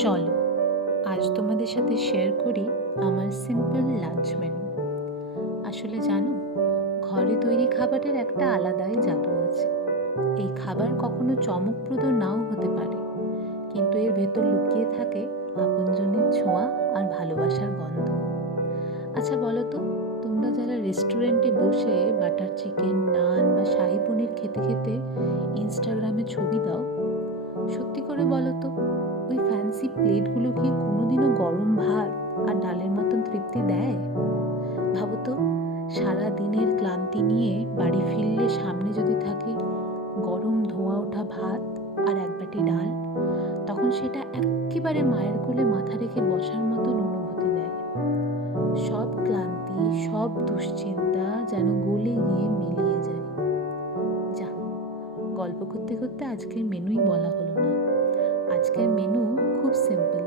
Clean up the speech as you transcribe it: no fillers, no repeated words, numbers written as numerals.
চলো আজ তোমাদের সাথে শেয়ার করি আমার সিম্পল লাঞ্চ মেনু। আসলে জানো, ঘরে তৈরি খাবারের একটা আলাদাই জাদু আছে। এই খাবার কখনো চমকপ্রদ নাও হতে পারে, কিন্তু এর ভেতর লুকিয়ে থাকে আপনজনের ছোঁয়া আর ভালোবাসার গন্ধ। আচ্ছা বলো তো, তোমরা যারা রেস্টুরেন্টে বসে বাটার চিকেন, নান বা শাহি পনির খেতে খেতে ইনস্টাগ্রামে ছবি দাও, সত্যি করে বলো তো, ওই ফ্যান্সি প্লেটগুলো কি কোনোদিনও গরম ভাত আর ডালের মতন তৃপ্তি দেয়? ভাবো তো, সারা দিনের ক্লান্তি নিয়ে বাড়ি ফিরলে সামনে যদি থাকে গরম ধোঁয়া ওঠা ভাত আর এক বাটি ডাল, তখন সেটা একেবারে মায়ের কোলে মাথা রেখে বসার মতন অনুভূতি দেয়। সব ক্লান্তি, সব দুশ্চিন্তা যেন গলে গিয়ে মিলিয়ে যায়। যা, গল্প করতে করতে আজকের মেনুই বলা হলো না। আজকের মেনু খুব সিম্পল,